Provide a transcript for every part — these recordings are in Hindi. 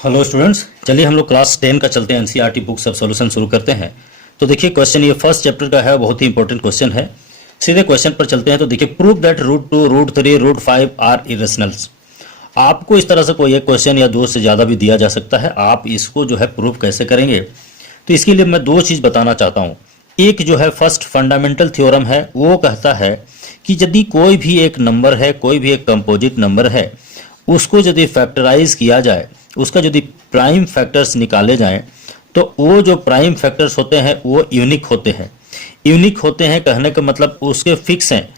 हेलो स्टूडेंट्स, चलिए हम लोग क्लास 10 का चलते हैं। एनसीईआरटी बुक्स ऑफ सॉल्यूशन शुरू करते हैं। तो देखिए क्वेश्चन ये फर्स्ट चैप्टर का है, बहुत ही इंपॉर्टेंट क्वेश्चन है। सीधे क्वेश्चन पर चलते हैं। तो देखिए, prove that root 2, root 3, root 5 are irrationals. आपको इस तरह से कोई एक क्वेश्चन या दो से ज़्यादा भी दिया जा सकता है। आप इसको जो है प्रूव कैसे करेंगे, तो इसके लिए मैं दो चीज़ बताना चाहता हूँ। एक जो है फर्स्ट फंडामेंटल थ्योरम है, वो कहता है कि यदि कोई भी एक नंबर है, कोई भी एक कंपोजिट नंबर है, उसको यदि फैक्टराइज किया जाए, उसका यदि प्राइम फैक्टर्स निकाले जाएं, तो वो जो प्राइम फैक्टर्स होते हैं वो यूनिक होते हैं। यूनिक होते हैं कहने का मतलब उसके फिक्स हैं,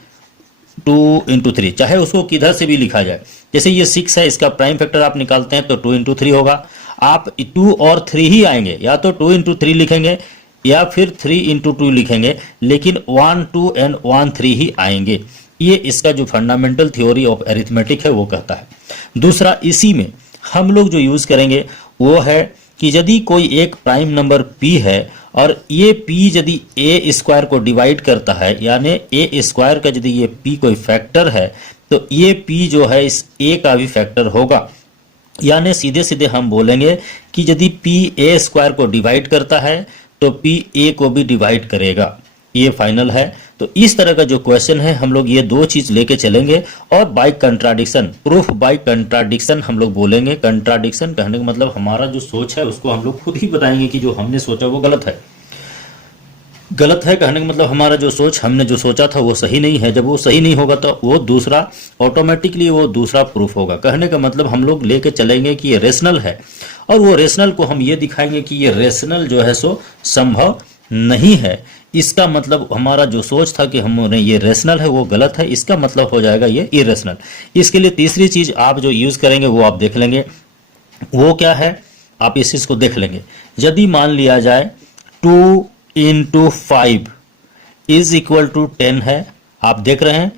2 × 3, चाहे उसको किधर से भी लिखा जाए। जैसे ये 6 है, इसका प्राइम फैक्टर आप निकालते हैं तो 2 × 3 होगा। आप 2 और 3 ही आएंगे, या तो 2 × 3 लिखेंगे या फिर 3 × 2 लिखेंगे, लेकिन 1 2 एंड 1 3 ही आएंगे। ये इसका जो फंडामेंटल थ्योरी ऑफ अरिथमेटिक है वो कहता है। दूसरा, इसी में हम लोग जो यूज़ करेंगे वो है कि यदि कोई एक प्राइम नंबर p है और ये p यदि a स्क्वायर को डिवाइड करता है, यानी a स्क्वायर का यदि ये p कोई फैक्टर है, तो ये p जो है इस a का भी फैक्टर होगा। यानी सीधे सीधे हम बोलेंगे कि यदि p a स्क्वायर को डिवाइड करता है तो p a को भी डिवाइड करेगा। ये फाइनल है। तो इस तरह का जो क्वेश्चन है, हम लोग ये दो चीज लेके चलेंगे। और by contradiction, proof by contradiction हम लोग बोलेंगे। कंट्राडिक्शन कहने का मतलब हमारा जो सोच है उसको हम लोग खुद ही बताएंगे कि जो हमने सोचा वो गलत है। गलत है कहने का मतलब हमारा जो सोच, हमने जो सोचा था वो सही नहीं है। जब वो सही नहीं होगा तो वो दूसरा ऑटोमेटिकली वो दूसरा प्रूफ होगा। कहने का मतलब हम लोग लेके चलेंगे कि ये रेशनल है, और वो रेशनल को हम ये दिखाएंगे कि ये रेशनल जो है सो संभव नहीं है। इसका मतलब हमारा जो सोच था कि हमने ये रेशनल है वो गलत है, इसका मतलब हो जाएगा ये इरेशनल। इसके लिए तीसरी चीज आप जो यूज करेंगे वो आप देख लेंगे, वो क्या है आप इस चीज को देख लेंगे। यदि मान लिया जाए 2 × 5 इज इक्वल टू 10 है, आप देख रहे हैं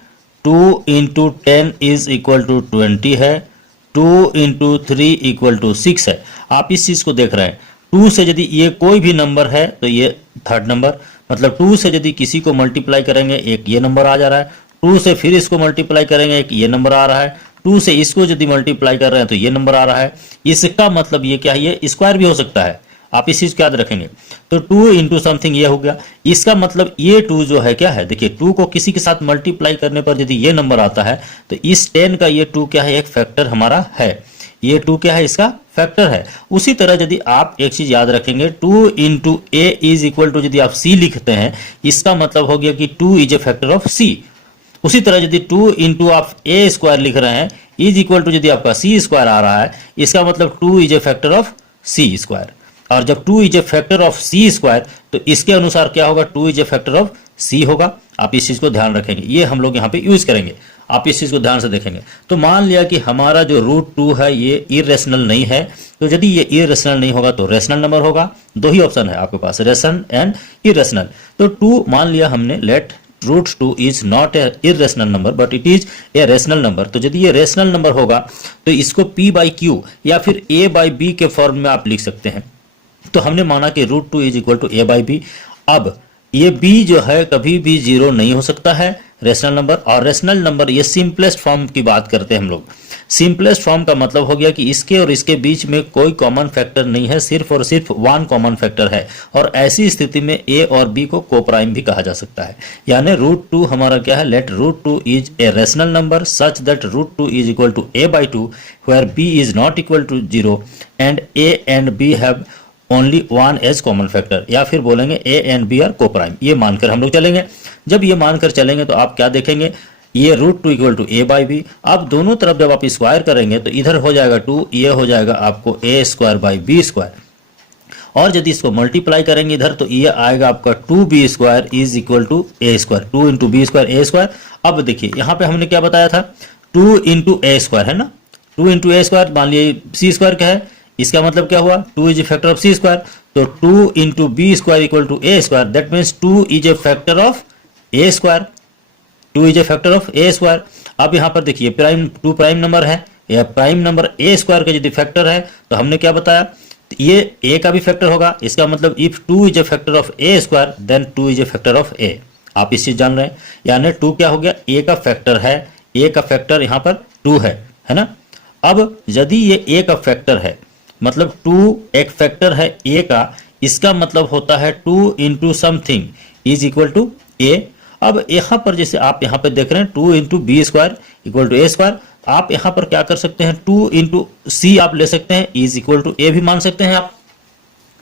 2 × 10 इज इक्वल टू 20 है, 2 × 3 इक्वल टू 6 है। आप इस चीज को देख रहे हैं। 2 से यदि ये कोई भी नंबर है तो ये थर्ड नंबर, मतलब 2 से यदि किसी को मल्टीप्लाई करेंगे एक ये नंबर आ जा रहा है, 2 से फिर इसको मल्टीप्लाई करेंगे एक ये नंबर आ रहा है, 2 से इसको यदि मल्टीप्लाई कर रहे हैं तो ये नंबर आ रहा है। इसका मतलब ये क्या है, ये स्क्वायर भी हो सकता है। आप इस चीज को याद रखेंगे। तो 2 × समथिंग ये हो गया। इसका मतलब ये 2 जो है क्या है, देखिए 2 को किसी के साथ मल्टीप्लाई करने पर यदि ये नंबर आता है तो इस 10 का ये 2 क्या है, एक फैक्टर हमारा है। ये 2 क्या है, इसका फैक्टर है। उसी तरह यदि आप एक चीज याद रखेंगे, 2 × a इज इक्वल टू यदि आप c लिखते हैं, इसका मतलब हो गया कि 2 is a factor of c। उसी तरह यदि 2 × आप a स्क्वायर लिख रहे हैं इज इक्वल टू यदि आपका c स्क्वायर आ रहा है, इसका मतलब 2 is a factor of c square. और जब 2 is a factor of c square तो इसके अनुसार क्या होगा, 2 is a factor of c होगा। आप इस चीज को ध्यान रखेंगे, ये हम लोग यहाँ पे यूज करेंगे। आप इस चीज को ध्यान से देखेंगे। तो मान लिया कि हमारा जो √2 है ये इरेशनल नहीं है, तो यदि ये इरेशनल नहीं होगा तो रेशनल नंबर होगा। दो ही ऑप्शन है आपके पास, रेशन एंड इरेशनल। तो 2 मान लिया हमने, let √2 is not a irrational number but it is a rational number. तो यदि ये रेशनल नंबर होगा तो इसको p/q या फिर a/b के फॉर्म में आप लिख सकते हैं। तो हमने माना कि √2 इज इक्वल टू a/b। अब ये b जो है कभी भी 0 नहीं हो सकता है, रेशनल नंबर। और रेशनल नंबर ये सिंपलेस्ट फॉर्म की बात करते हैं हम लोग। सिंपलेस्ट फॉर्म का मतलब हो गया कि इसके और इसके बीच में कोई कॉमन फैक्टर नहीं है, सिर्फ और सिर्फ 1 कॉमन फैक्टर है। और ऐसी स्थिति में a और b को कोप्राइम भी कहा जा सकता है। यानी √2 हमारा क्या है, let √2 is a rational number such that √2 is equal to a/2 where b is not equal to 0 and a and b have only 1 as common factor. या फिर बोलेंगे a and b are coprime. ये मानकर हम लोग चलेंगे। जब ये मानकर चलेंगे तो आप क्या देखेंगे, ये √2 इक्वल टू a/b। अब दोनों तरफ जब आप स्क्वायर करेंगे तो इधर हो जाएगा 2, ये हो जाएगा आपको a²/b²। और यदि इसको मल्टीप्लाई करेंगे इधर तो ये आएगा आपका 2b² is equal to a², 2 × b² a²। अब देखिए यहाँ पे हमने क्या बताया था, 2 × a² है ना, 2 × a²। मान लिए c² क्या है, इसका मतलब क्या हुआ, 2 is a factor of c²। तो 2 × b² equal to a², that means 2 is a factor of a²। 2 is a factor of a²। अब यहाँ पर देखिए टू प्राइम नंबर है, या प्राइम नंबर a² का यदि फैक्टर है तो हमने क्या बताया, ये a का भी फैक्टर होगा। इसका मतलब if 2 is a factor of a² then 2 is a factor of a। आप इस चीज जान रहे हैं, यानी 2 क्या हो गया, a का फैक्टर है, a का फैक्टर यहाँ पर 2 है ना। अब यदि ये a का फैक्टर है मतलब 2 एक फैक्टर है a का, इसका मतलब होता है 2 into something is equal to a। अब यहाँ पर जैसे आप यहाँ पे देख रहे हैं 2 into b square equal to a square, आप यहाँ पर क्या कर सकते हैं 2 इंटू सी आप ले सकते हैं इज इक्वल टू ए भी मान सकते हैं आप।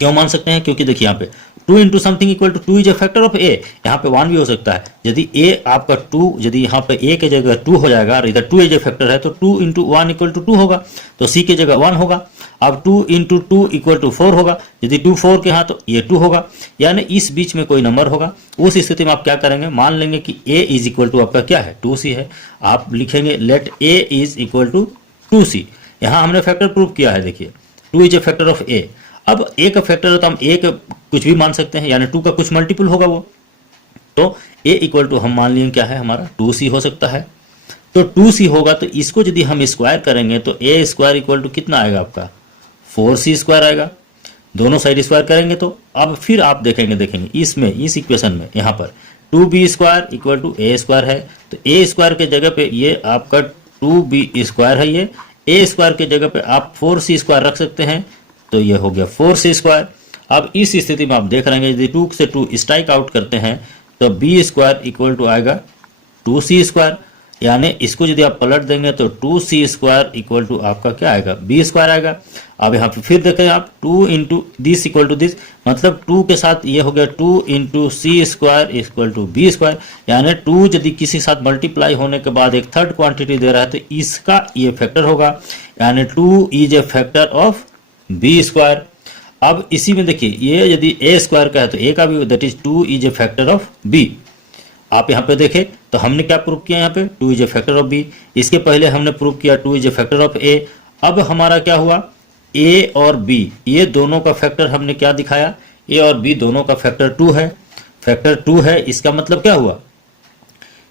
क्यों मान सकते हैं? क्योंकि देखिए यहाँ पे 2 into something equal to 2 is a factor of A, यहाँ पे 1 भी हो सकता है। यदि a आपका 2, यदि यहाँ पे a के जगह 2 हो जाएगा और इधर 2 इज ए फैक्टर है तो 2 इंटू 1 इक्वल टू 2 होगा, तो c के जगह 1 होगा। अब 2 इंटू 2 इक्वल टू 4 होगा, यदि 2 4 के यहाँ तो ये 2 होगा, यानी इस बीच में कोई नंबर होगा। उस स्थिति में आप क्या करेंगे, मान लेंगे कि a इज इक्वल टू आपका क्या है 2c है, आप लिखेंगे let a is equal to 2c। यहाँ हमने फैक्टर प्रूव किया है, देखिए 2 is a factor of a। अब a का फैक्टर है तो हम a का कुछ भी मान सकते हैं, यानी 2 का कुछ मल्टीपल होगा वो, तो a इक्वल टू हम मान लिए क्या है हमारा 2c हो सकता है। तो 2c होगा तो इसको यदि हम स्क्वायर करेंगे तो a स्क्वायर इक्वल टू कितना आएगा आपका 4c स्क्वायर आएगा। दोनों साइड स्क्वायर करेंगे तो अब फिर आप देखेंगे इसमें, इस इक्वेशन में यहाँ पर 2b square equal to a square है, तो a स्क्वायर के जगह पे ये आपका 2b स्क्वायर है, ये a स्क्वायर के जगह पे आप 4c स्क्वायर रख सकते हैं, तो ये हो गया 4c स्क्वायर। अब इस स्थिति में आप देख रहे हैं यदि 2 से 2 स्ट्राइक आउट करते हैं तो b स्क्वायर इक्वल टू आएगा 2c स्क्वायर, यानी इसको यदि आप पलट देंगे तो 2c स्क्वायर इक्वल टू आपका क्या आएगा b स्क्वायर आएगा। अब यहाँ पे फिर देखें आप 2 into this equal to this, मतलब 2 के साथ ये हो गया 2 into c square equal to b square, यानी 2 यदि किसी साथ मल्टीप्लाई होने के बाद एक थर्ड क्वांटिटी दे रहा है तो इसका ये फैक्टर होगा, यानी 2 is a factor of b square. अब इसी में देखिए ये यदि a स्क्वायर का है तो a का भी, that is 2 is a factor of b। आप यहाँ पे देखें तो हमने क्या प्रूव किया यहाँ पे 2 is a factor of b, इसके पहले हमने प्रूव किया 2 is a factor of a। अब हमारा क्या हुआ a और b ये दोनों का फैक्टर हमने क्या दिखाया, a और b दोनों का फैक्टर 2 है, फैक्टर 2 है। इसका मतलब क्या हुआ,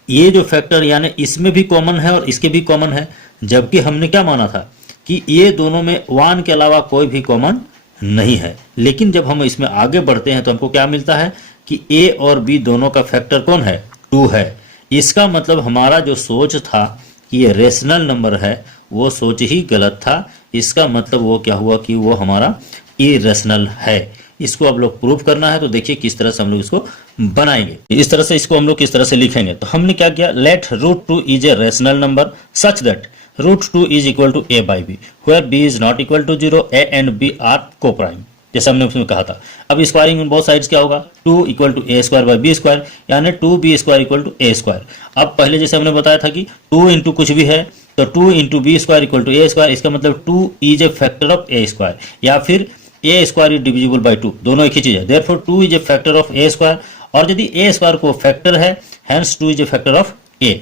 ये जो फैक्टर यानी इसमें भी कॉमन है और इसके भी कॉमन है, जबकि हमने क्या माना था कि ये दोनों में 1 के अलावा कोई भी कॉमन नहीं है। लेकिन जब हम इसमें आगे बढ़ते हैं तो हमको क्या मिलता है कि a और b दोनों का फैक्टर कौन है 2 है। इसका मतलब हमारा जो सोच था कि ये रेशनल नंबर है वो सोच ही गलत था। इसका मतलब वो क्या हुआ कि वो हमारा इरेशनल है। इसको आप लोग प्रूव करना है, तो देखिए किस तरह से हम लोग इसको बनाएंगे। इस तरह से इसको हम लोग किस तरह से लिखेंगे, तो हमने क्या किया, let √2 is a rational number such that √2 is equal to a by b where b is not equal to 0, a and b are co-prime, जैसे हमने उसमें कहा था। अब स्क्वायरिंग में बोथ साइड्स क्या होगा 2 equal to a square by b square, यानी 2b square equal to a square. अब पहले जैसे हमने बताया था कि 2 इंटू कुछ भी है तो 2 into b square equal to a square, इसका मतलब 2 is a factor of a square, या फिर a square is divisible by 2, दोनों एक ही चीज है। Therefore 2 is a factor of a square, और यदि a स्क्वायर को फैक्टर है hence 2 is a factor of a।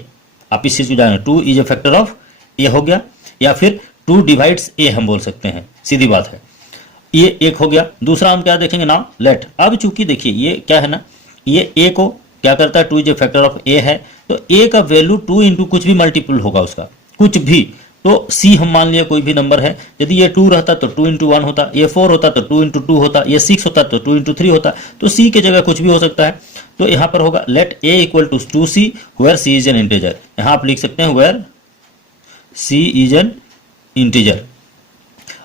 आप इस चीज को जानें 2 इज ए फैक्टर ऑफ ये हो गया, या फिर 2 डिवाइड्स a हम बोल सकते हैं, सीधी बात है। ये एक हो गया। दूसरा हम क्या देखेंगे ना, लेट। अब चूंकि देखिए ये क्या है ना, ये a को क्या करता है 2 is a factor of a है, तो a का वैल्यू 2 इंटू कुछ भी मल्टीपल होगा उसका, कुछ भी। तो c हम मान लिया कोई भी नंबर है, यदि ये 2 रहता तो 2 इंटू 1 होता, ये 4 होता तो 2 इंटू 2 होता, ये 6 होता तो 2 इंटू 3 होता, तो c के जगह कुछ भी हो सकता है। तो यहाँ पर होगा let a equal to 2c where c is an integer. यहाँ आप लिख सकते हैं where c is an integer.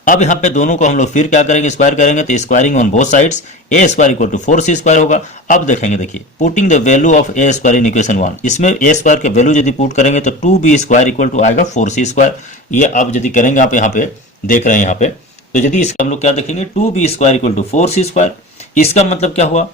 अब यहाँ पे दोनों को हम लोग फिर क्या करेंगे, स्क्वायर करेंगे, तो squaring on both sides a square equal to 4c square होगा। अब देखेंगे, देखिए putting the value of a square in equation 1, इसमें a स्क्वायर के वैल्यू यदि पुट करेंगे तो 2b स्क्वायर इक्वल टू आएगा 4c स्क्वायर। ये अब यदि करेंगे, आप यहाँ पे देख रहे हैं यहाँ पे, तो यदि इसका हम लोग क्या देखेंगे 2b square equal to 4c square, इसका मतलब क्या हुआ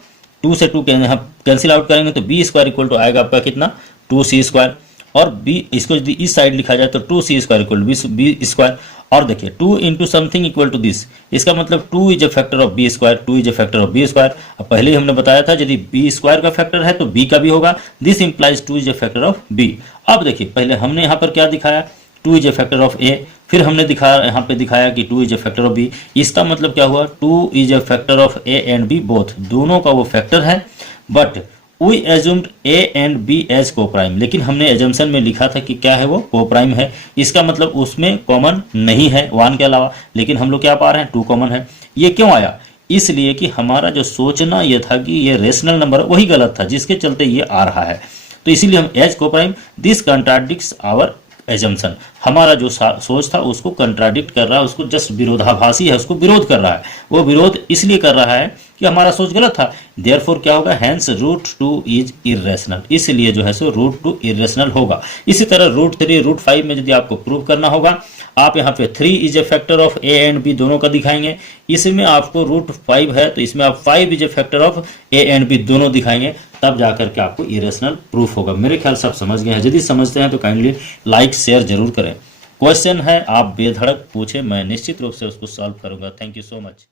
2 से 2 कैंसिल आउट करेंगे तो b स्क्वायर इक्वल टू आएगा आपका कितना 2c स्क्वायर, और b इसको यदि इस साइड लिखा जाए तो 2c square equal to b square. और देखिए 2 into something equal to this, इसका मतलब 2 is a factor of b square, 2 is a factor of b square. अब पहले ही हमने बताया था यदि b स्क्वायर का फैक्टर है तो b का भी होगा, this implies 2 is a factor of b। अब देखिए पहले हमने यहाँ पर क्या दिखाया 2 is a factor of a, फिर हमने दिखाया यहाँ पे दिखाया कि 2 is a factor of b। इसका मतलब क्या हुआ 2 is a factor of a and b, both दोनों का वो फैक्टर है। But we assumed a and b as coprime, लेकिन हमने एजम्पशन में लिखा था कि क्या है वो को प्राइम है, इसका मतलब उसमें कॉमन नहीं है 1 के अलावा, लेकिन हम लोग क्या पा रहे हैं 2 कॉमन है। ये क्यों आया, इसलिए कि हमारा जो सोचना ये था कि ये रेशनल नंबर वही गलत था जिसके चलते ये आ रहा है, तो इसीलिए हम as coprime, this contradicts our assumption, हमारा जो सोच था उसको कंट्राडिक्ट कर रहा है, उसको जस्ट विरोधाभासी है, उसको विरोध कर रहा है। वो विरोध इसलिए कर रहा है कि हमारा सोच गलत था। देयरफॉर क्या होगा, हैंस रूट 2 इज इरेशनल, इसलिए जो है सो रूट 2 इरेशनल होगा। इसी तरह रूट 3 रूट 5 में यदि आपको प्रूव करना होगा, आप यहाँ पे 3 is a factor of a and b दोनों का दिखाएंगे। इसमें आपको रूट 5 है तो इसमें आप 5 is a factor of a and b दोनों दिखाएंगे, तब जाकर के आपको इरेशनल प्रूफ होगा। मेरे ख्याल से आप समझ गए हैं। यदि समझते हैं तो काइंडली लाइक शेयर जरूर करें। क्वेश्चन है, आप बेधड़क पूछे, मैं निश्चित रूप से उसको सॉल्व करूंगा। Thank you so much.